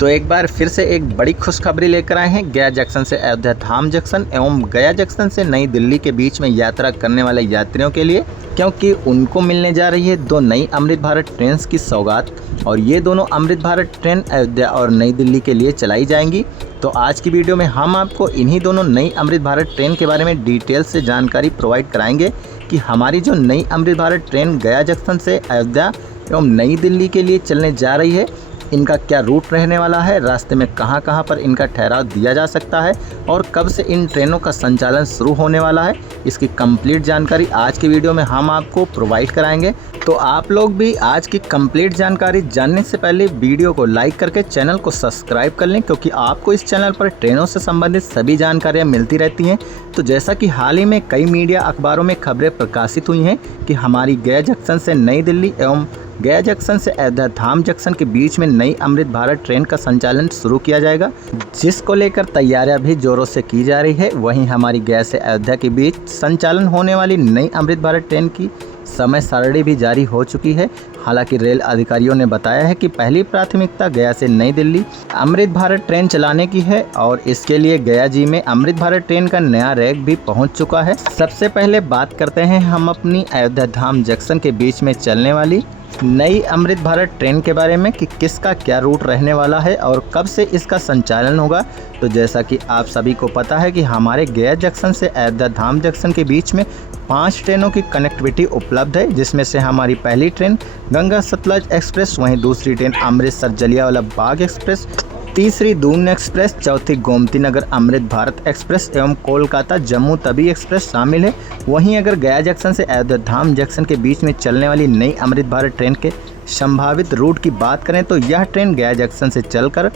तो एक बार फिर से एक बड़ी खुशखबरी लेकर आए हैं गया जंक्शन से अयोध्या धाम जंक्शन एवं गया जंक्शन से नई दिल्ली के बीच में यात्रा करने वाले यात्रियों के लिए, क्योंकि उनको मिलने जा रही है 2 नई अमृत भारत ट्रेन की सौगात। और ये दोनों अमृत भारत ट्रेन अयोध्या और नई दिल्ली के लिए चलाई जाएंगी। तो आज की वीडियो में हम आपको इन्हीं दोनों नई अमृत भारत ट्रेन के बारे में डिटेल से जानकारी प्रोवाइड कराएंगे कि हमारी जो नई अमृत भारत ट्रेन गया जंक्शन से अयोध्या एवं नई दिल्ली के लिए चलने जा रही है, इनका क्या रूट रहने वाला है, रास्ते में कहां कहां पर इनका ठहराव दिया जा सकता है और कब से इन ट्रेनों का संचालन शुरू होने वाला है, इसकी कंप्लीट जानकारी आज की वीडियो में हम आपको प्रोवाइड कराएंगे। तो आप लोग भी आज की कंप्लीट जानकारी जानने से पहले वीडियो को लाइक करके चैनल को सब्सक्राइब कर लें, क्योंकि आपको इस चैनल पर ट्रेनों से संबंधित सभी जानकारियाँ मिलती रहती हैं। तो जैसा कि हाल ही में कई मीडिया अखबारों में खबरें प्रकाशित हुई हैं कि हमारी गया जंक्शन से नई दिल्ली एवं गया जंक्शन से अयोध्या धाम जंक्शन के बीच में नई अमृत भारत ट्रेन का संचालन शुरू किया जाएगा, जिसको लेकर तैयारियां भी जोरों से की जा रही है। वहीं हमारी गया से अयोध्या के बीच संचालन होने वाली नई अमृत भारत ट्रेन की समय सारणी भी जारी हो चुकी है। हालांकि रेल अधिकारियों ने बताया है कि पहली प्राथमिकता गया से नई दिल्ली अमृत भारत ट्रेन चलाने की है और इसके लिए गया जी में अमृत भारत ट्रेन का नया रैक भी पहुंच चुका है। सबसे पहले बात करते हैं हम अपनी अयोध्या धाम जंक्शन के बीच में चलने वाली नई अमृत भारत ट्रेन के बारे में कि किसका क्या रूट रहने वाला है और कब से इसका संचालन होगा। तो जैसा कि आप सभी को पता है कि हमारे गया जंक्शन से अयोध्या धाम जंक्शन के बीच में 5 ट्रेनों की कनेक्टिविटी उपलब्ध है, जिसमें से हमारी पहली ट्रेन गंगा सतलज एक्सप्रेस, वहीं दूसरी ट्रेन अमृतसर जलियांवाला बाग एक्सप्रेस, तीसरी दून एक्सप्रेस, चौथी गोमती नगर अमृत भारत एक्सप्रेस एवं कोलकाता जम्मू तवी एक्सप्रेस शामिल है। वहीं अगर गया जंक्शन से अयोध्या धाम जंक्शन के बीच में चलने वाली नई अमृत भारत ट्रेन के संभावित रूट की बात करें तो यह ट्रेन गया जंक्शन से चलकर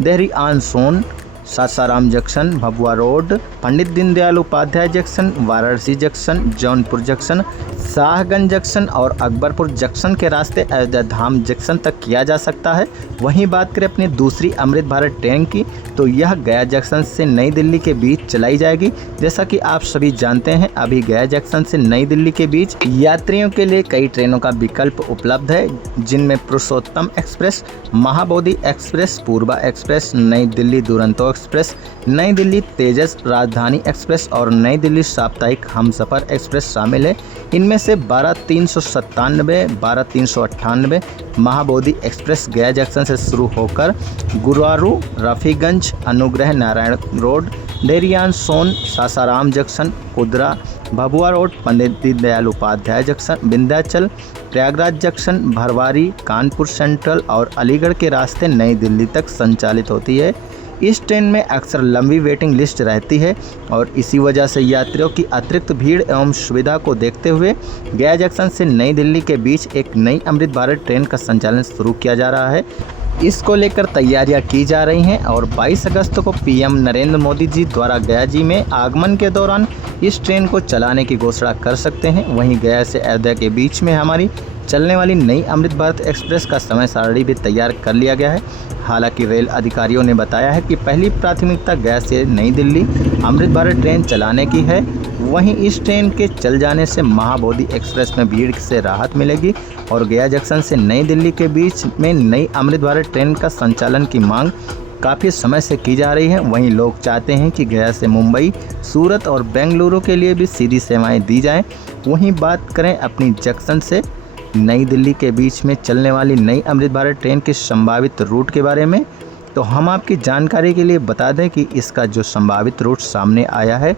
Dehri on Sone, Sasaram junction, Bhabua road, Pandit Deendayal Upadhyay junction, Varanasi junction, Jaunpur junction, Shahganj junction और अकबरपुर जंक्शन के रास्ते अयोध्या धाम जंक्शन तक किया जा सकता है। वहीं बात करें अपनी दूसरी अमृत भारत ट्रेन की तो यह गया जंक्शन से नई दिल्ली के बीच चलाई जाएगी। जैसा कि आप सभी जानते हैं, अभी गया जंक्शन से नई दिल्ली के बीच यात्रियों के लिए कई ट्रेनों का विकल्प उपलब्ध है, जिनमें पुरुषोत्तम एक्सप्रेस, महाबोधि एक्सप्रेस, पूर्वा एक्सप्रेस, नई दिल्ली दुरंतो एक्सप्रेस, नई दिल्ली तेजस राजधानी एक्सप्रेस और नई दिल्ली साप्ताहिक हमसफर एक्सप्रेस शामिल है। इनमें से 12-397, 12-398 महाबोधि एक्सप्रेस गया जंक्शन से शुरू होकर Guraru, Rafiganj, Anugrah Narayan road, Dehri on Sone, Sasaram junction, Kudra, Bhabua road, Pandit Deendayal Upadhyay junction, Vindhyachal, Prayagraj junction, Bharwari, Kanpur central और अलीगढ़ के रास्ते नई दिल्ली तक संचालित होती है। इस ट्रेन में अक्सर लंबी वेटिंग लिस्ट रहती है और इसी वजह से यात्रियों की अतिरिक्त भीड़ एवं सुविधा को देखते हुए गया जंक्शन से नई दिल्ली के बीच एक नई अमृत भारत ट्रेन का संचालन शुरू किया जा रहा है। इसको लेकर तैयारियां की जा रही हैं और 22 अगस्त को पीएम नरेंद्र मोदी जी द्वारा गया जी में आगमन के दौरान इस ट्रेन को चलाने की घोषणा कर सकते हैं। वहीं गया से अयोध्या के बीच में हमारी चलने वाली नई अमृत भारत एक्सप्रेस का समय सारणी भी तैयार कर लिया गया है। हालांकि रेल अधिकारियों ने बताया है कि पहली प्राथमिकता गया से नई दिल्ली अमृत भारत ट्रेन चलाने की है। वहीं इस ट्रेन के चल जाने से महाबोधि एक्सप्रेस में भीड़ से राहत मिलेगी और गया जंक्शन से नई दिल्ली के बीच में नई अमृत भारत ट्रेन का संचालन की मांग काफ़ी समय से की जा रही है। वहीं लोग चाहते हैं कि गया से मुंबई, सूरत और बेंगलुरु के लिए भी सीधी सेवाएं दी जाएं। वहीं बात करें अपनी जंक्शन से नई दिल्ली के बीच में चलने वाली नई अमृत भारत ट्रेन के संभावित रूट के बारे में, तो हम आपकी जानकारी के लिए बता दें कि इसका जो संभावित रूट सामने आया है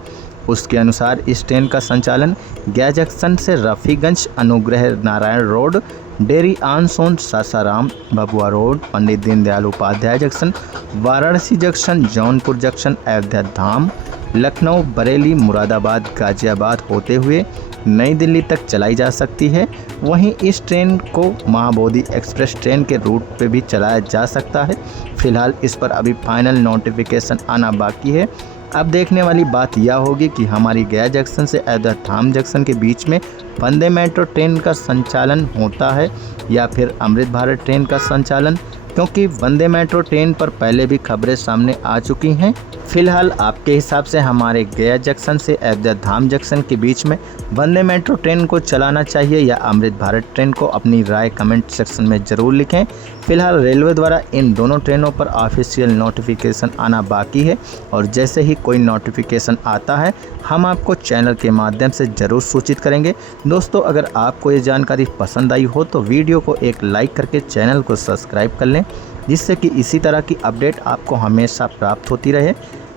उसके अनुसार इस ट्रेन का संचालन गया जंक्शन से Rafiganj, Anugrah Narayan road, Dehri on Sone, Sasaram, Bhabua road, Pandit Deendayal Upadhyay junction, Varanasi junction, Jaunpur junction, Ayodhya Dham, Lucknow, Bareilly, Moradabad, Ghaziabad होते हुए नई दिल्ली तक चलाई जा सकती है। वहीं इस ट्रेन को महाबोधि एक्सप्रेस ट्रेन के रूट पे भी चलाया जा सकता है। फिलहाल इस पर अभी फाइनल नोटिफिकेशन आना बाकी है। अब देखने वाली बात यह होगी कि हमारी गया जंक्शन से अयोध्या धाम जंक्शन के बीच में वंदे मेट्रो ट्रेन का संचालन होता है या फिर अमृत भारत ट्रेन का संचालन क्योंकि वंदे मेट्रो ट्रेन पर पहले भी खबरें सामने आ चुकी हैं। फिलहाल आपके हिसाब से हमारे गया जंक्शन से अयोध्या धाम जंक्शन के बीच में वंदे मेट्रो ट्रेन को चलाना चाहिए या अमृत भारत ट्रेन को? अपनी राय कमेंट सेक्शन में ज़रूर लिखें। फिलहाल रेलवे द्वारा इन दोनों ट्रेनों पर ऑफिशियल नोटिफिकेशन आना बाकी है और जैसे ही कोई नोटिफिकेशन आता है हम आपको चैनल के माध्यम से ज़रूर सूचित करेंगे। दोस्तों, अगर आपको ये जानकारी पसंद आई हो तो वीडियो को एक लाइक करके चैनल को सब्सक्राइब कर लें, जिससे कि इसी तरह की अपडेट आपको हमेशा प्राप्त होती रहे।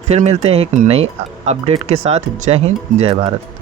फिर मिलते हैं एक नई अपडेट के साथ। जय हिंद, जय भारत।